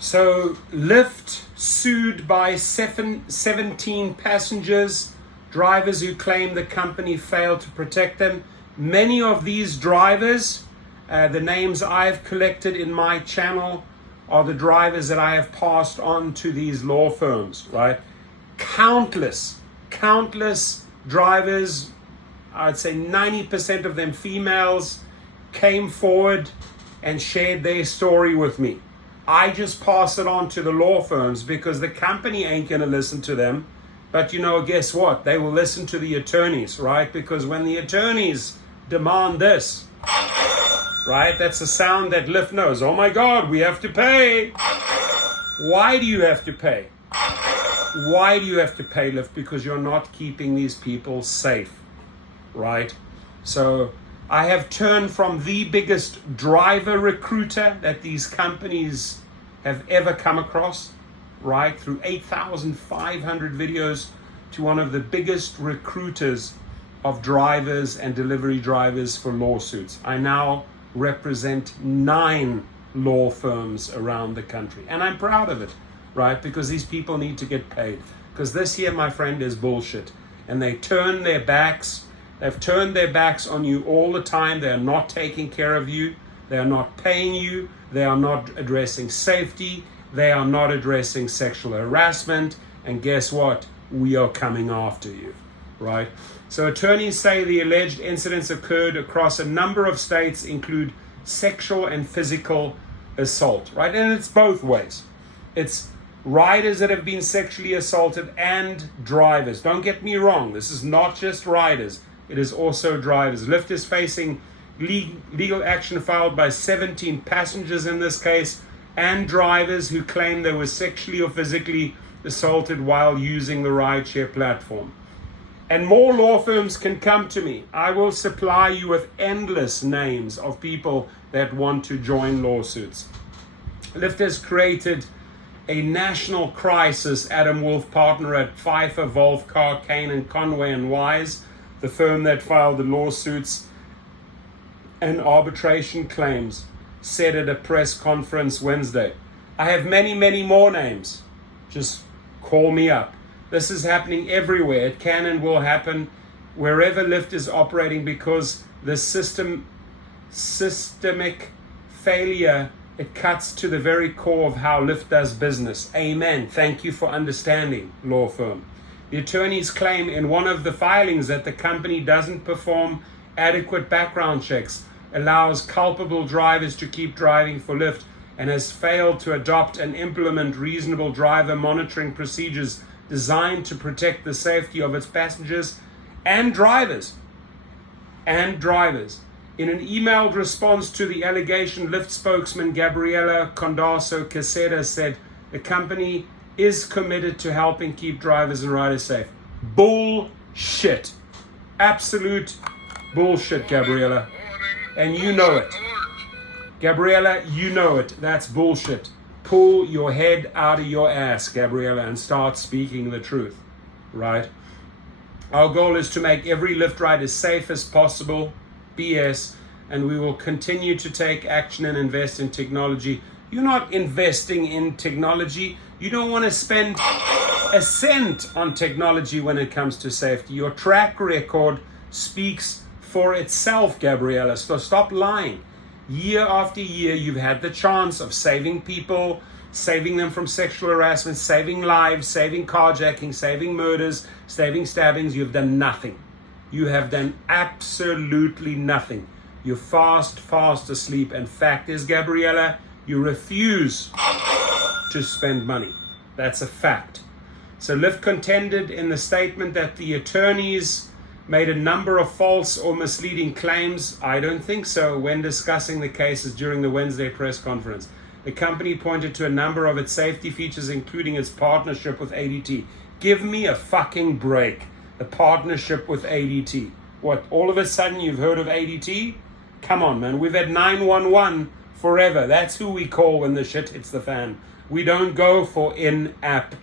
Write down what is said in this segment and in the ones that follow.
So Lyft sued by 17 passengers, drivers who claim the company failed to protect them. Many of these drivers, the names I've collected in my channel, are the drivers that I have passed on to these law firms, right? Countless drivers, I'd say 90% of them females, came forward and shared their story with me. I just pass it on to the law firms because the company ain't gonna listen to them. But guess what? They will listen to the attorneys, right? Because when the attorneys demand this, right? That's a sound that Lyft knows. Oh my God, we have to pay. Why do you have to pay? Why do you have to pay, Lyft? Because you're not keeping these people safe, right? So I have turned from the biggest driver recruiter that these companies have ever come across, right, through 8,500 videos, to one of the biggest recruiters of drivers and delivery drivers for lawsuits. I now represent 9 law firms around the country, and I'm proud of it, right, because these people need to get paid. Because this here, my friend, is bullshit, and they've turned their backs on you all the time. They are not taking care of you. They are not paying you. They are not addressing safety. They are not addressing sexual harassment. And guess what? We are coming after you, right? So attorneys say the alleged incidents occurred across a number of states, include sexual and physical assault, right? And it's both ways. It's riders that have been sexually assaulted and drivers. Don't get me wrong. This is not just riders. It is also drivers. Lyft is facing legal action filed by 17 passengers in this case, and drivers who claim they were sexually or physically assaulted while using the rideshare platform. And more law firms can come to me. I will supply you with endless names of people that want to join lawsuits. Lyft has created a national crisis. Adam Wolf, partner at Pfeiffer, Volfcar, Kane and Conway and Wise, the firm that filed the lawsuits and arbitration claims, said at a press conference Wednesday. I have many more names. Just call me up. This is happening everywhere. It can and will happen wherever Lyft is operating, because the systemic failure, it cuts to the very core of how Lyft does business. Amen. Thank you for understanding, law firm. The attorneys claim in one of the filings that the company doesn't perform adequate background checks, allows culpable drivers to keep driving for Lyft, and has failed to adopt and implement reasonable driver monitoring procedures designed to protect the safety of its passengers and drivers. In an emailed response to the allegation, Lyft spokesman Gabriela Condarso Casera said the company is committed to helping keep drivers and riders safe. Bullshit. Absolute bullshit, Gabriela. And you know it. Gabriela, you know it. That's bullshit. Pull your head out of your ass, Gabriela, and start speaking the truth, right? Our goal is to make every Lyft ride as safe as possible, BS, and we will continue to take action and invest in technology. You're not investing in technology. You don't want to spend a cent on technology when it comes to safety. Your track record speaks for itself, Gabriela. So stop lying. Year after year, you've had the chance of saving people, saving them from sexual harassment, saving lives, saving carjacking, saving murders, saving stabbings. You've done nothing. You have done absolutely nothing. You're fast asleep. And fact is, Gabriela, you refuse to spend money. That's a fact. So Lyft contended in the statement that the attorneys made a number of false or misleading claims. I don't think so. When discussing the cases during the Wednesday press conference, the company pointed to a number of its safety features, including its partnership with ADT. Give me a fucking break. The partnership with ADT. What, all of a sudden you've heard of ADT? Come on, man. We've had 911 forever. That's who we call when the shit hits the fan. We don't go for in-app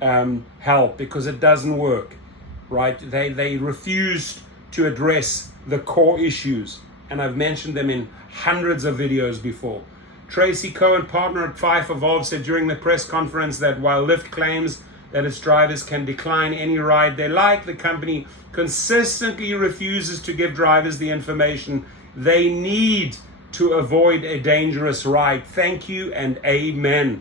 help because it doesn't work. Right? They refused to address the core issues, and I've mentioned them in hundreds of videos before. Tracy Cohen, partner at Fife Evolve, said during the press conference that while Lyft claims that its drivers can decline any ride they like, the company consistently refuses to give drivers the information they need to avoid a dangerous ride. Thank you and amen.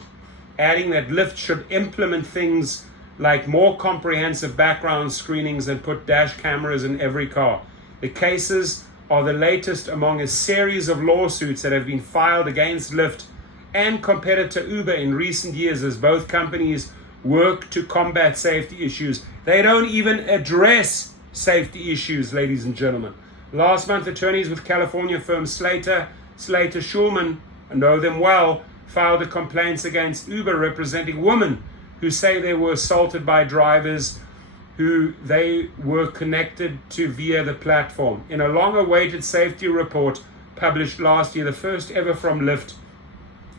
Adding that Lyft should implement things like more comprehensive background screenings and put dash cameras in every car. The cases are the latest among a series of lawsuits that have been filed against Lyft and competitor Uber in recent years as both companies work to combat safety issues. They don't even address safety issues, ladies and gentlemen. Last month, attorneys with California firm Slater Schulman, I know them well, filed a complaint against Uber representing women who say they were assaulted by drivers who they were connected to via the platform. In a long-awaited safety report published last year, the first ever from Lyft,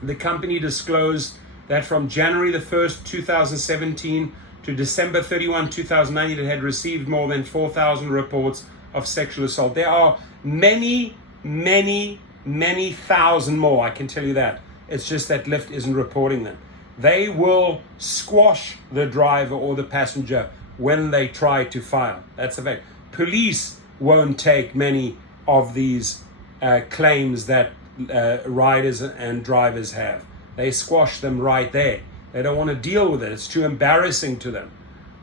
the company disclosed that from January the 1st, 2017 to December 31, 2019, it had received more than 4,000 reports of sexual assault. There are many, many, many thousand more, I can tell you that. It's just that Lyft isn't reporting them. They will squash the driver or the passenger when they try to file. That's a fact. Police won't take many of these claims that riders and drivers have. They squash them right there. They don't want to deal with it. It's too embarrassing to them,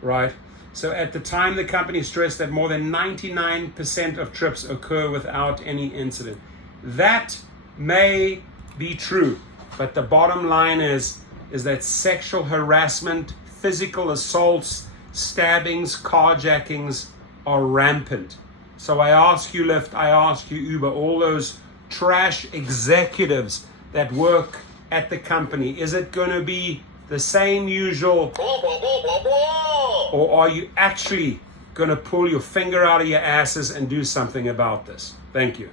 right? So at the time, the company stressed that more than 99% of trips occur without any incident. That may be true, but the bottom line is that sexual harassment, physical assaults, stabbings, carjackings are rampant. So I ask you Lyft, I ask you Uber, all those trash executives that work at the company, is it going to be the same usual, or are you actually going to pull your finger out of your asses and do something about this? Thank you.